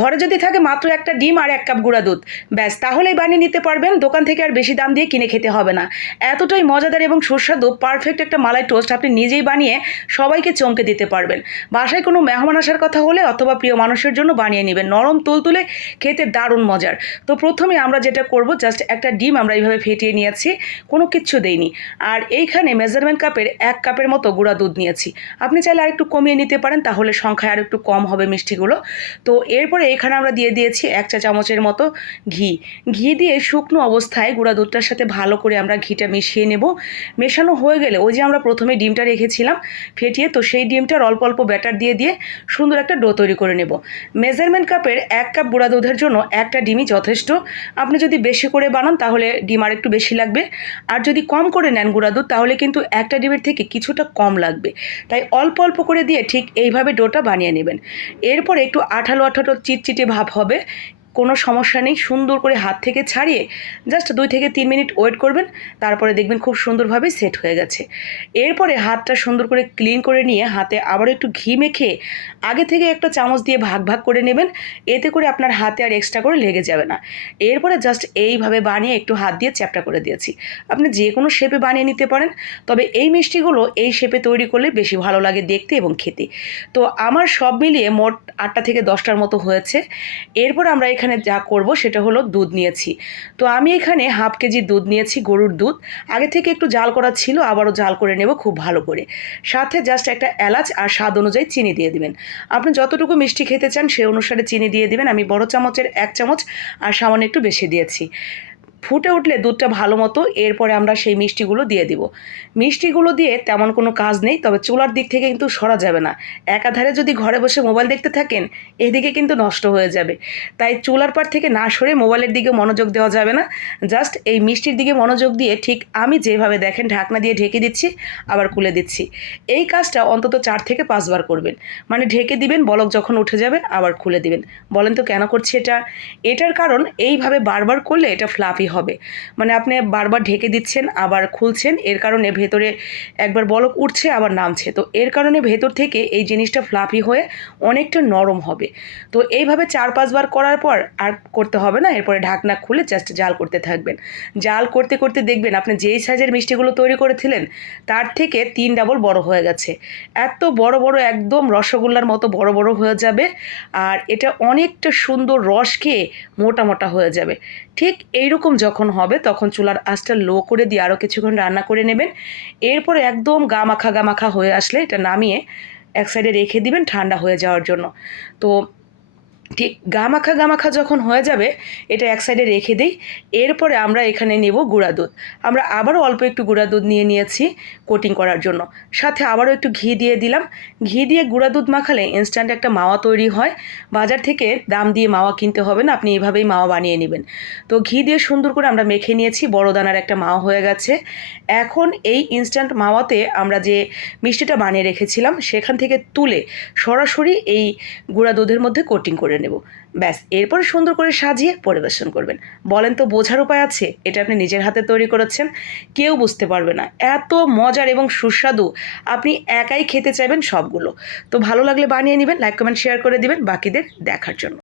ঘরে যদি থাকে মাত্র একটা ডিম আর এক কাপ গুঁড়া দুধ। ব্যাস, তাহলেই বানিয়ে নিতে পারবেন। দোকান থেকে আর বেশি দাম দিয়ে কিনে খেতে হবে না। এতটাই মজাদার এবং সুস্বাদু পারফেক্ট একটা মালাই টোস্ট আপনি নিজেই বানিয়ে সবাইকে চমকে দিতে পারবেন। বাসায় কোনো মেহমান আসার কথা হলে অথবা প্রিয় মানুষের জন্য বানিয়ে নেবেন। নরম তুলতুলে খেতে দারুণ মজার। তো প্রথমে আমরা যেটা করব জাস্ট একটা ডিম আমরা এইভাবে ফেটিয়ে নিয়েছি, কোনো কিচ্ছু দেইনি। আর এইখানে মেজারমেন্ট কাপের এক কাপের মতো গুঁড়া দুধ নিয়েছি। আপনি চাইলে আর একটু কমিয়ে নিতে পারেন, তাহলে সংখ্যায় আর একটু কম হবে মিষ্টিগুলো। তো এরপরে এখানে আমরা দিয়ে দিয়েছি এক চা চামচের মতো ঘি। ঘি দিয়ে শুকনো অবস্থায় গুঁড়া দুধটার সাথে ভালো করে আমরা ঘিটা মিশিয়ে নেব। মেশানো হয়ে গেলে ওই যে আমরা প্রথমে ডিমটা রেখেছিলাম ফেটিয়ে, তো সেই ডিমটার অল্প অল্প ব্যাটার দিয়ে দিয়ে সুন্দর একটা ডো তৈরি করে নেব। মেজারমেন্ট কাপের এক কাপ গুঁড়া দুধের জন্য একটা ডিমই যথেষ্ট। আপনি যদি বেশি করে বানান তাহলে ডিম আর একটু বেশি লাগবে। আর যদি কম করে নেন গুঁড়া দুধ তাহলে কিন্তু একটা ডিমের থেকে কিছুটা কম লাগবে। তাই অল্প অল্প করে দিয়ে ঠিক এইভাবে ডোটা বানিয়ে নেবেন। এরপরে একটু আঠালো আঠালো চিটচিটে ভাব হবে কোনো সমস্যা নেই, সুন্দর করে হাত থেকে ছাড়িয়ে জাস্ট দুই থেকে তিন মিনিট ওয়েট করবেন, তারপরে দেখবেন খুব সুন্দরভাবে সেট হয়ে গেছে। এরপরে হাতটা সুন্দর করে ক্লিন করে নিয়ে হাতে আবারও একটু ঘি মেখে আগে থেকে একটা চামচ দিয়ে ভাগ ভাগ করে নেবেন, এতে করে আপনার হাতে আর এক্সট্রা করে লেগে যাবে না। এরপরে জাস্ট এইভাবে বানিয়ে একটু হাত দিয়ে চ্যাপটা করে দিয়েছি। আপনি যে কোনো শেপে বানিয়ে নিতে পারেন, তবে এই মিষ্টিগুলো এই শেপে তৈরি করলে বেশি ভালো লাগে দেখতে এবং খেতে। তো আমার সব মিলিয়ে মোট আটটা থেকে দশটার মতো হয়েছে। এরপর আমরা যা করব সেটা হলো দুধ নিয়েছি। তো আমি এখানে হাফ কেজি দুধ নিয়েছি, গরুর দুধ। আগে থেকে একটু জাল করা ছিল, আবারও জাল করে নেব খুব ভালো করে। সাথে জাস্ট একটা এলাচ আর স্বাদ অনুযায়ী চিনি দিয়ে দিবেন। আপনি যতটুকু মিষ্টি খেতে চান সে অনুসারে চিনি দিয়ে দিবেন। আমি বড় চামচের এক চামচ আর সামান্য একটু বেশি দিয়েছি। ফুটে উঠলে দুধটা ভালো মতো, এরপরে আমরা সেই মিষ্টিগুলো দিয়ে দিব। মিষ্টিগুলো দিয়ে তেমন কোনো কাজ নেই, তবে চুলার দিক থেকে কিন্তু সরা যাবে না। একাধারে যদি ঘরে বসে মোবাইল দেখতে থাকেন, এদিকে কিন্তু নষ্ট হয়ে যাবে। তাই চুলার পার থেকে না সরে মোবাইলের দিকে মনোযোগ দেওয়া যাবে না। জাস্ট এই মিষ্টির দিকে মনোযোগ দিয়ে ঠিক আমি যেভাবে দেখেন, ঢাকনা দিয়ে ঢেকে দিচ্ছি, আবার খুলে দিচ্ছি। এই কাজটা অন্তত চার থেকে পাঁচবার করবেন। মানে ঢেকে দিবেন, বলক যখন উঠে যাবে, আবার খুলে দিবেন। বলেন তো কেন করছি এটা? এটার কারণ এইভাবে বারবার করলে এটা ফ্লাফি হবে। মানে আপনি বারবার ঢেকে দিচ্ছেন, আবার খুলছেন, এর কারণে ভেতরে একবার বলক উঠছে, আবার নামছে। তো এর কারণে ভেতর থেকে এই জিনিসটা ফ্লাফি হয়ে অনেকটা নরম হবে। তো এইভাবে চার পাঁচবার করার পর আর করতে হবে না, এরপরে ঢাকনা খুলে জাস্ট জাল করতে থাকবেন। জাল করতে করতে দেখবেন আপনি যেই সাইজের মিষ্টিগুলো তৈরি করেছিলেন, তার থেকে তিন ডাবল বড় হয়ে গেছে। এত বড় বড় একদম রসগোল্লার মতো বড় বড় হয়ে যাবে, আর এটা অনেকটা সুন্দর রস খেয়ে মোটা মোটা হয়ে যাবে। ঠিক এইরকম যখন হবে, তখন চুলার আঁচটা লো করে দিয়ে আরও কিছুক্ষণ রান্না করে নেবেন। এরপর একদম গা মাখা গা মাখা হয়ে আসলে এটা নামিয়ে এক সাইডে রেখে দিবেন ঠান্ডা হয়ে যাওয়ার জন্য। তো ঠিক গামাখা গামাখা যখন হয়ে যাবে, এটা এক সাইডে রেখে দিই। এরপরে আমরা এখানে নেব গুঁড়া দুধ। আমরা আবারও অল্প একটু গুঁড়া দুধ নিয়ে নিয়েছি কোটিং করার জন্য। সাথে আবারও একটু ঘি দিয়ে দিলাম। ঘি দিয়ে গুঁড়া দুধ মাখালে ইনস্ট্যান্ট একটা মাওয়া তৈরি হয়। বাজার থেকে দাম দিয়ে মাওয়া কিনতে হবে না, আপনি এভাবেই মাওয়া বানিয়ে নেবেন। তো ঘি দিয়ে সুন্দর করে আমরা মেখে নিয়েছি বড় দানার একটা মাওয়া হয়ে গেছে। এখন এই ইনস্ট্যান্ট মাওয়াতে আমরা যে মিষ্টিটা বানিয়ে রেখেছিলাম, সেখান থেকে তুলে সরাসরি এই গুঁড়া দুধের মধ্যে কোটিং করে নেব। ব্যাস, এরপরে সুন্দর করে সাজিয়ে পরিবেশন করবেন। বলেন তো বোঝার উপায় আছে? এটা আপনি নিজের হাতে তৈরি করেছেন? কেউ বুঝতে পারবে না। এত মজার এবং সুস্বাদু। আপনি একাই খেতে চাইবেন সবগুলো। তো ভালো লাগলে বানিয়ে নেবেন লাইক কমেন্ট শেয়ার করে দিবেন বাকিদের দেখার জন্য।